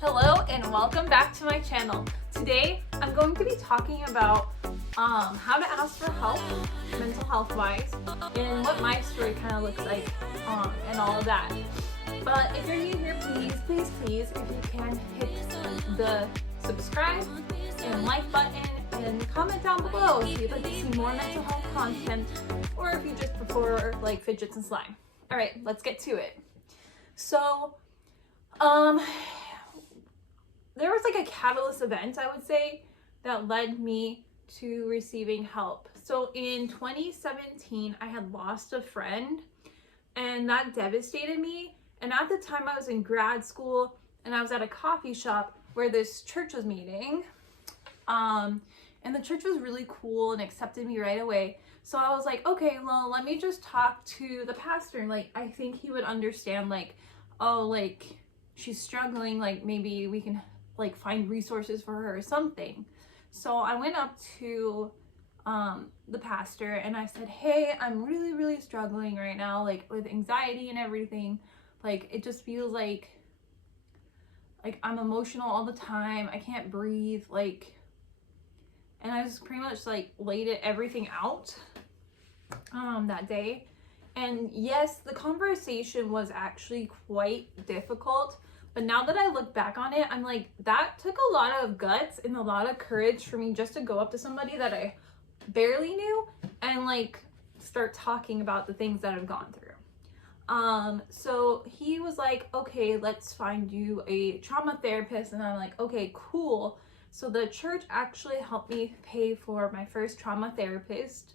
Hello and welcome back to my channel. Today I'm going to be talking about how to ask for help mental health wise and what my story kind of looks like and all of that. But if you're new here, please, if you can hit the subscribe and like button and comment down below if you'd like to see more mental health content or if you just prefer like fidgets and slime. Alright, let's get to it. So there was like a catalyst event, I would say, that led me to receiving help. So in 2017, I had lost a friend and that devastated me. And at the time I was in grad school and I was at a coffee shop where this church was meeting. And the church was really cool and accepted me right away. So I was like, okay, well, let me just talk to the pastor. And like, I think he would understand like, oh, like she's struggling, like maybe we can like find resources for her or something. So I went up to the pastor and I said, hey, I'm really struggling right now, like with anxiety and everything. Like it just feels like I'm emotional all the time. I can't breathe, like, and I just pretty much like laid everything out that day. And yes, the conversation was actually quite difficult. But now that I look back on it, I'm like, that took a lot of guts and a lot of courage for me just to go up to somebody that I barely knew and like start talking about the things that I've gone through. So he was like, okay, let's find you a trauma therapist. And I'm like, okay, cool. So the church actually helped me pay for my first trauma therapist,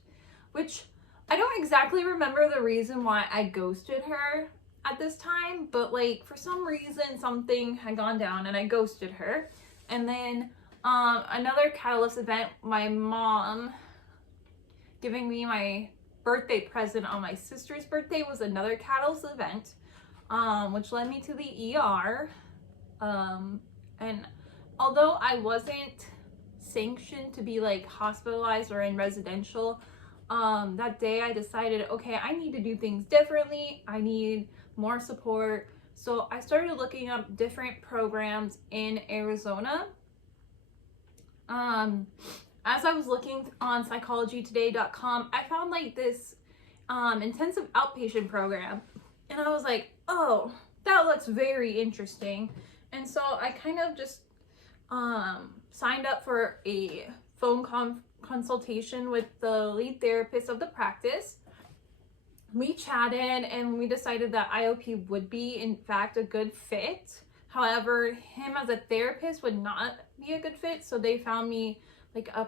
which I don't exactly remember the reason why I ghosted her at this time, but like for some reason something had gone down and I ghosted her. And then another catalyst event, my mom giving me my birthday present on my sister's birthday was another catalyst event, which led me to the ER. And although I wasn't sanctioned to be like hospitalized or in residential, that day I decided, okay, I need to do things differently. I need more support. So I started looking up different programs in Arizona. As I was looking on psychologytoday.com, I found like this intensive outpatient program. And I was like, oh, that looks very interesting. And so I kind of just signed up for a phone consultation with the lead therapist of the practice. We chatted and we decided that IOP would be in fact a good fit. However, him as a therapist would not be a good fit, so they found me like a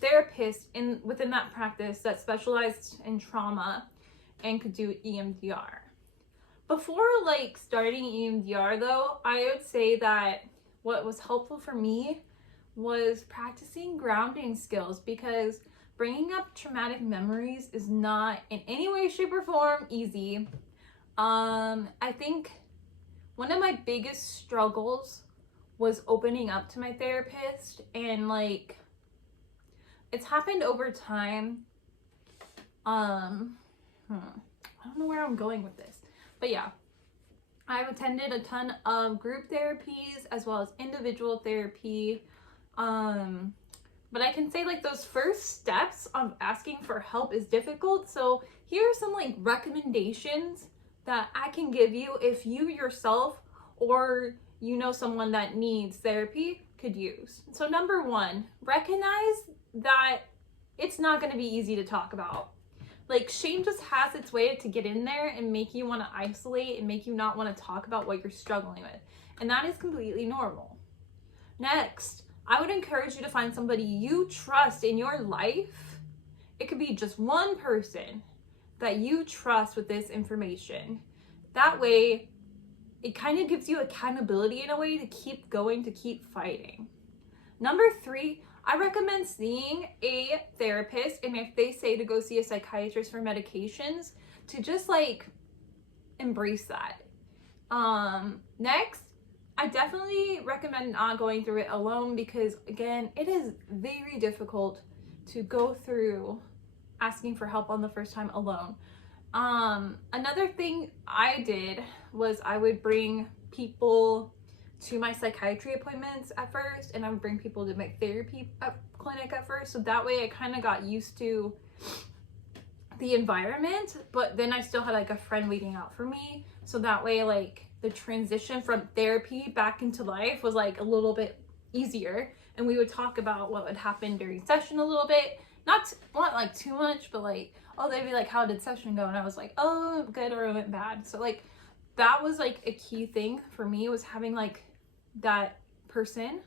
therapist within that practice that specialized in trauma and could do EMDR. Before like starting EMDR though, I would say that what was helpful for me was practicing grounding skills, because bringing up traumatic memories is not in any way, shape, or form easy. I think one of my biggest struggles was opening up to my therapist, and like it's happened over time. I don't know where I'm going with this, but yeah, I've attended a ton of group therapies as well as individual therapy. But I can say like those first steps of asking for help is difficult. So here are some like recommendations that I can give you if you yourself or you know someone that needs therapy could use. So number one, recognize that it's not going to be easy to talk about. Like shame just has its way to get in there and make you want to isolate and make you not want to talk about what you're struggling with. And that is completely normal. Next, I would encourage you to find somebody you trust in your life. It could be just one person that you trust with this information. That way, it kind of gives you accountability in a way to keep going, to keep fighting. Number three, I recommend seeing a therapist, and if they say to go see a psychiatrist for medications, to just like embrace that. Next, I definitely recommend not going through it alone, because again, it is very difficult to go through asking for help on the first time alone. Another thing I did was I would bring people to my psychiatry appointments at first, and I would bring people to my therapy clinic at first, so that way I kind of got used to the environment, but then I still had like a friend waiting out for me, so that way like the transition from therapy back into life was like a little bit easier, and we would talk about what would happen during session a little bit, not like too much, but like, oh, they'd be like, how did session go, and I was like, oh, good, or it went bad. So like that was like a key thing for me, was having like that person.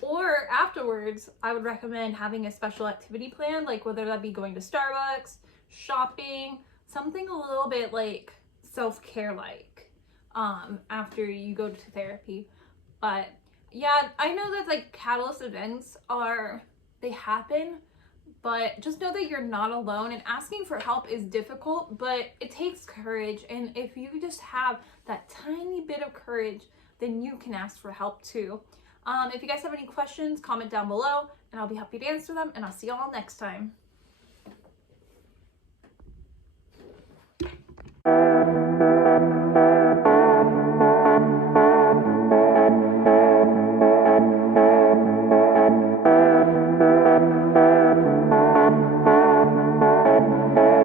Or afterwards, I would recommend having a special activity plan, like whether that be going to Starbucks, shopping, something a little bit like self-care like after you go to therapy. But yeah, I know that like catalyst events they happen, but just know that you're not alone, and asking for help is difficult, but it takes courage. And if you just have that tiny bit of courage, then you can ask for help too. If you guys have any questions, comment down below and I'll be happy to answer them, and I'll see y'all next time.